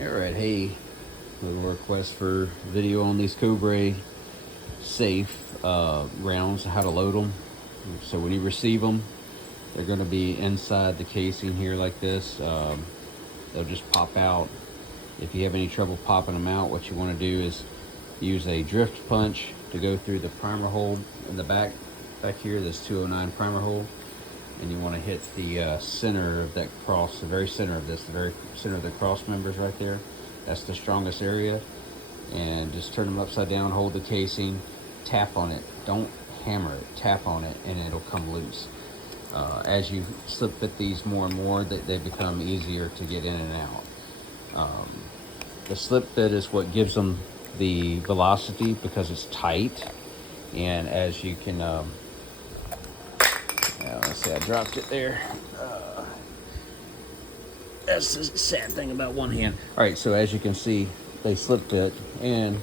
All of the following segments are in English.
Alright, hey, little request for video on these Cobray safe rounds, how to load them. So when you receive them, they're going to be inside the casing here like this. They'll just pop out. If you have any trouble popping them out, what you want to do is use a drift punch to go through the primer hole in the back here, this 209 primer hole. And you want to hit the center of that cross, the very center of this, the very center of the cross members right there. That's the strongest area. And just turn them upside down, hold the casing, tap on it. Don't hammer it, tap on it, and it'll come loose. As you slip fit these more and more, they become easier to get in and out. The slip fit is what gives them the velocity because it's tight. And as you can, let's see, I dropped it there. That's the sad thing about one hand. All right, so as you can see, they slip fit, and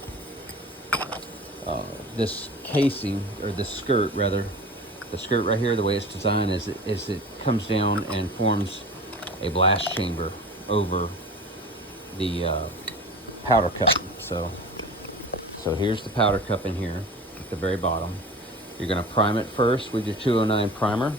this casing, or this skirt rather, the skirt right here, the way it's designed is it comes down and forms a blast chamber over the powder cup. So here's the powder cup in here at the very bottom. You're gonna prime it first with your 209 primer.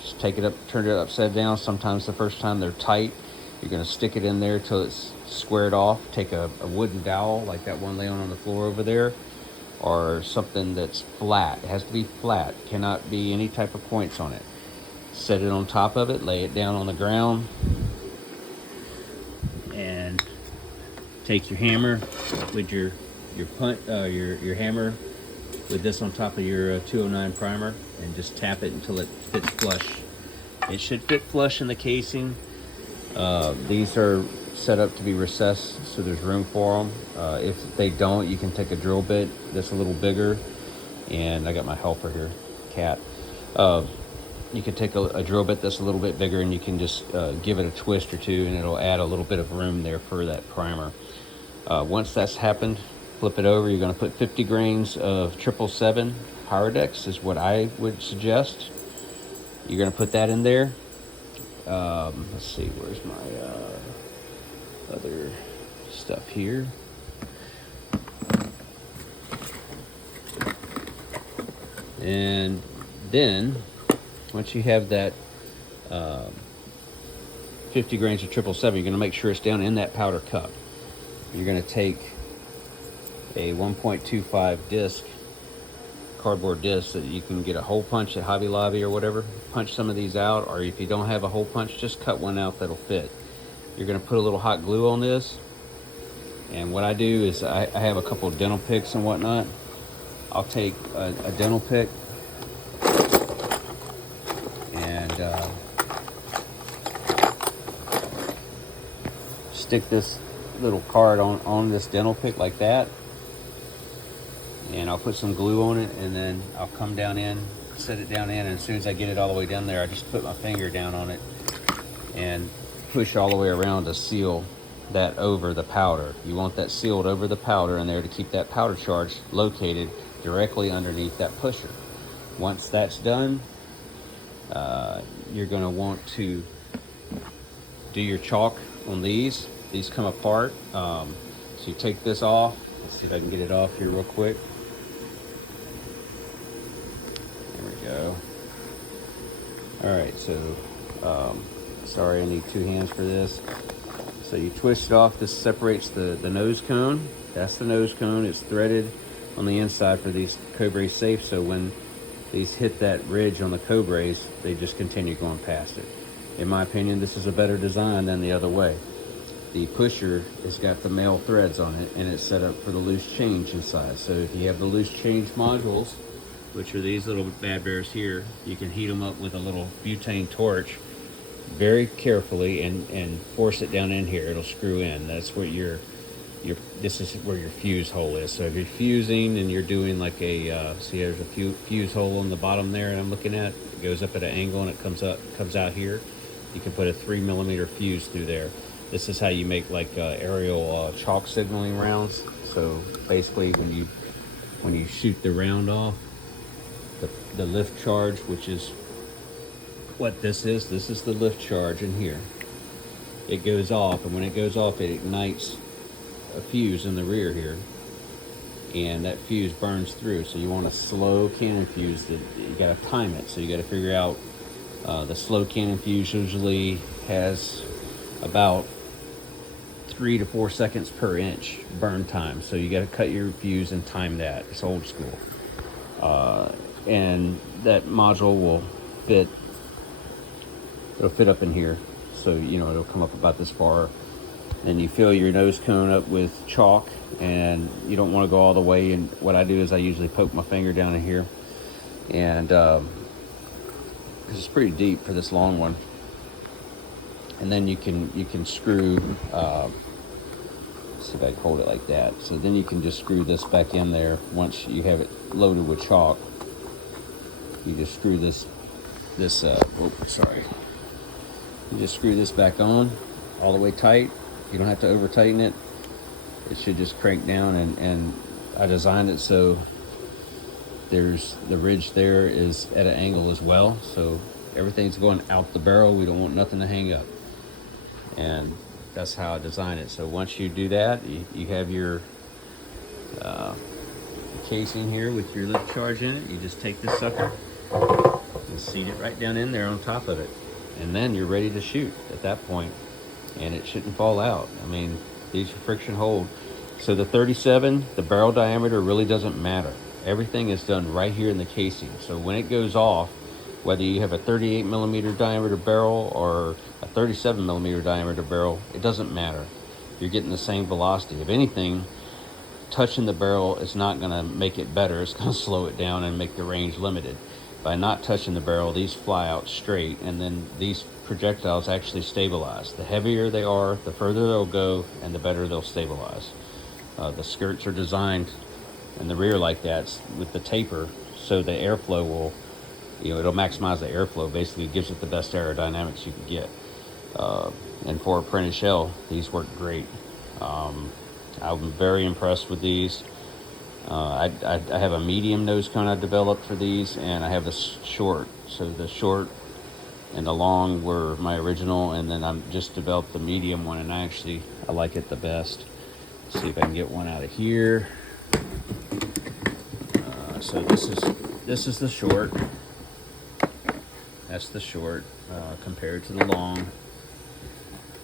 Just take it up, turn it upside down. Sometimes the first time they're tight. You're gonna stick it in there till it's squared off. Take a wooden dowel like that one laying on the floor over there, or something that's flat. It has to be flat, cannot be any type of points on it. Set it on top of it, lay it down on the ground, and take your hammer with your hammer with this on top of your 209 primer, and just tap it until it fits flush. It should fit flush in the casing. These are set up to be recessed, so there's room for them. If they don't, you can take a drill bit that's a little bigger, and I got my helper here, Cat. You can take a drill bit that's a little bit bigger, and you can just give it a twist or two, and it'll add a little bit of room there for that primer. Once that's happened, flip it over. You're going to put 50 grains of 777 Pyrodex is what I would suggest. You're going to put that in there. Let's see, where's my other stuff here? And then once you have that 50 grains of 777, you're going to make sure it's down in that powder cup. You're going to take a 1.25 disc, cardboard disc, that you can get a hole punch at Hobby Lobby or whatever. Punch some of these out, or if you don't have a hole punch, just cut one out that'll fit. You're going to put a little hot glue on this, and what I do is I have a couple of dental picks and whatnot. I'll take a dental pick and stick this little card on this dental pick like that, and I'll put some glue on it, and then I'll come down in, set it down in, and as soon as I get it all the way down there, I just put my finger down on it and push all the way around to seal that over the powder. You want that sealed over the powder in there to keep that powder charge located directly underneath that pusher. Once that's done, you're going to want to do your chalk on these. These come apart. So you take this off. Let's see if I can get it off here real quick. There we go. All right, so sorry, I need two hands for this. So you twist it off. This separates the nose cone. That's the nose cone. It's threaded on the inside for these Cobray safes, so when these hit that ridge on the Cobrays, they just continue going past it. In my opinion, this is a better design than the other way. The pusher has got the male threads on it, and it's set up for the loose change inside. So if you have the loose change modules, which are these little bad bears here, you can heat them up with a little butane torch very carefully and force it down in here. It'll screw in. That's where this is where your fuse hole is. So if you're fusing and you're doing like a, see, there's a fuse hole on the bottom there, and I'm looking at it goes up at an angle and it comes out here. You can put a 3mm fuse through there. This is how you make like aerial chalk signaling rounds. So basically, when you shoot the round off, the lift charge, which is what this is the lift charge in here. it goes off, and when it goes off, it ignites a fuse in the rear here, and that fuse burns through. So you want a slow cannon fuse. That you got to time it. So you got to figure out the slow cannon fuse usually has about 3 to 4 seconds per inch burn time. So you got to cut your fuse and time that. It's old school. And that module will fit. It'll fit up in here. So, you know, it'll come up about this far. Then you fill your nose cone up with chalk, and you don't want to go all the way. And what I do is I usually poke my finger down in here, and because it's pretty deep for this long one. And then you can screw. See if I can hold it like that. So then you can just screw this back in there once you have it loaded with chalk. You just screw this. Sorry. You just screw this back on all the way tight. You don't have to over tighten it. It should just crank down, and I designed it so there's the ridge there is at an angle as well. So everything's going out the barrel. We don't want nothing to hang up. And that's how I designed it. So once you do that, you have your casing here with your lift charge in it. You just take this sucker and seat it right down in there on top of it. And then you're ready to shoot at that point, and it shouldn't fall out. I mean, these are friction hold. So the 37, the barrel diameter really doesn't matter. Everything is done right here in the casing. So when it goes off, whether you have a 38 millimeter diameter barrel or a 37 millimeter diameter barrel, it doesn't matter. You're getting the same velocity. If anything, touching the barrel is not gonna make it better. It's gonna slow it down and make the range limited. By not touching the barrel, these fly out straight, and then these projectiles actually stabilize. The heavier they are, the further they'll go, and the better they'll stabilize. The skirts are designed in the rear like that with the taper, so the airflow will, it'll maximize the airflow. Basically, it gives it the best aerodynamics you can get. And for a printed shell, these work great. I'm very impressed with these. I have a medium nose cone I developed for these, and I have the short. So the short and the long were my original, and then I just developed the medium one, and I like it the best. Let's see if I can get one out of here. So this is the short. That's the short compared to the long.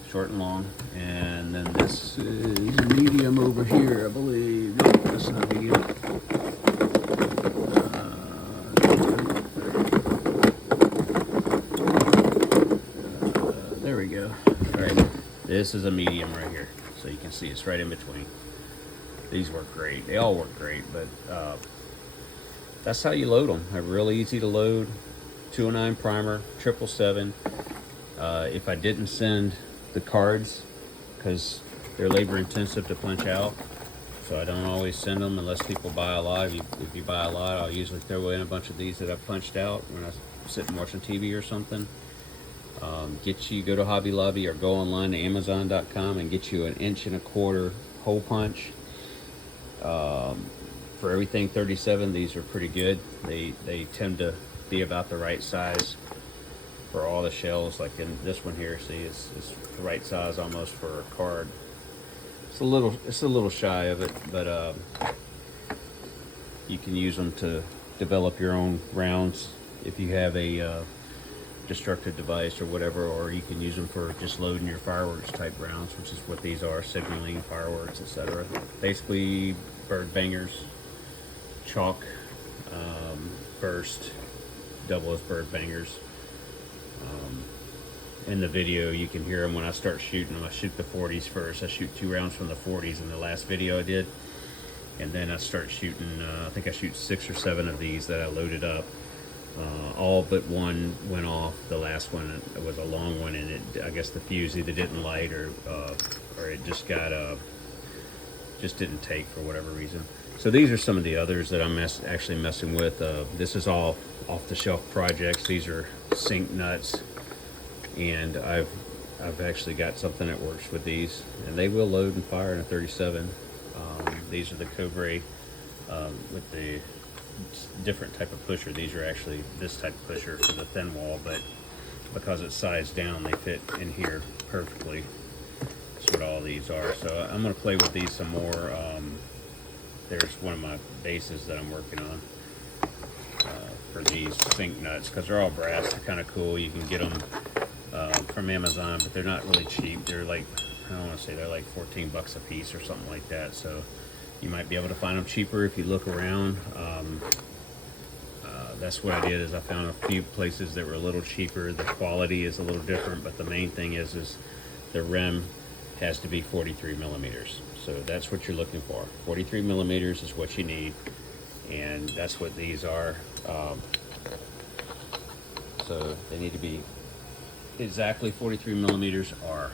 Short and long. And then this is medium over here, I believe. No, that's not medium. There we go. All right, this is a medium right here. So you can see it's right in between. These work great. They all work great, but that's how you load them. They're really easy to load. 209 primer, 777. If I didn't send the cards, because they're labor intensive to punch out, so I don't always send them unless people buy a lot. If you buy a lot, I'll usually throw in a bunch of these that I've punched out when I sit and watching TV or something. Go to Hobby Lobby or go online to Amazon.com and get you an 1.25" hole punch. For everything 37, these are pretty good. They tend to be about the right size for all the shells. Like in this one here, see, it's the right size almost for a card. It's a little shy of it, but you can use them to develop your own rounds if you have a destructive device or whatever, or you can use them for just loading your fireworks type rounds, which is what these are: signaling, fireworks, etc. Basically bird bangers, chalk, burst, double as bird bangers. In the video you can hear them when I start shooting them. I shoot the 40s first. I shoot 2 rounds from the 40s in the last video I did, and then I start shooting, I think I shoot 6 or 7 of these that I loaded up. All but one went off. The last one was a long one, and I guess the fuse either didn't light or it just didn't take for whatever reason. So these are some of the others that I'm actually messing with. This is all off-the-shelf projects. These are sink nuts, and I've actually got something that works with these, and they will load and fire in a 37. These are the Cobray with the different type of pusher. These are actually this type of pusher for the thin wall, but because it's sized down, they fit in here perfectly. That's what all these are. So I'm going to play with these some more. There's one of my bases that I'm working on for these sink nuts, because they're all brass. They're kind of cool. You can get them from Amazon, but they're not really cheap. They're like, I don't want to say, they're like 14 bucks a piece or something like that. So you might be able to find them cheaper if you look around. That's what I did, is I found a few places that were a little cheaper. The quality is a little different, but the main thing is the rim has to be 43 millimeters. So that's what you're looking for. 43 millimeters is what you need, and that's what these are. So they need to be exactly 43 millimeters, or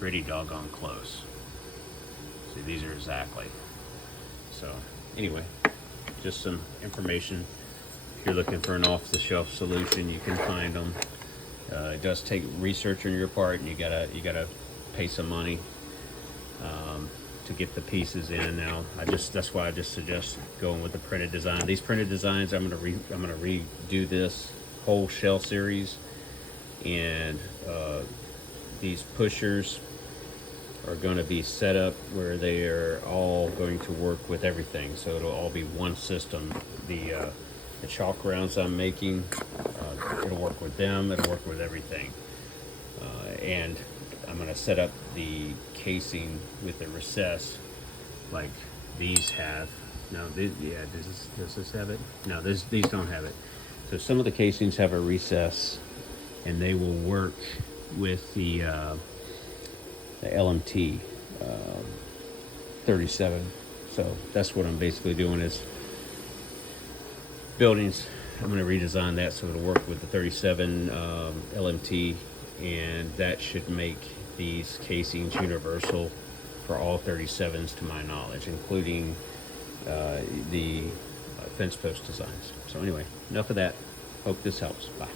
pretty doggone close. See, these are exactly. So anyway, just some information. If you're looking for an off-the-shelf solution, you can find them. It does take research on your part, and you gotta pay some money to get the pieces in. Now, that's why I just suggest going with the printed design. These printed designs, I'm gonna redo this whole shell series, and these pushers are going to be set up where they are all going to work with everything. So it'll all be one system. The chalk rounds I'm making, it'll work with them, it'll work with everything. And I'm going to set up the casing with the recess like these have. No, does this have it? No, these don't have it. So some of the casings have a recess, and they will work with the LMT 37. So that's what I'm basically doing, is buildings. I'm going to redesign that so it'll work with the 37 LMT, and that should make these casings universal for all 37s to my knowledge, including the fence post designs. So anyway, enough of that. Hope this helps. Bye.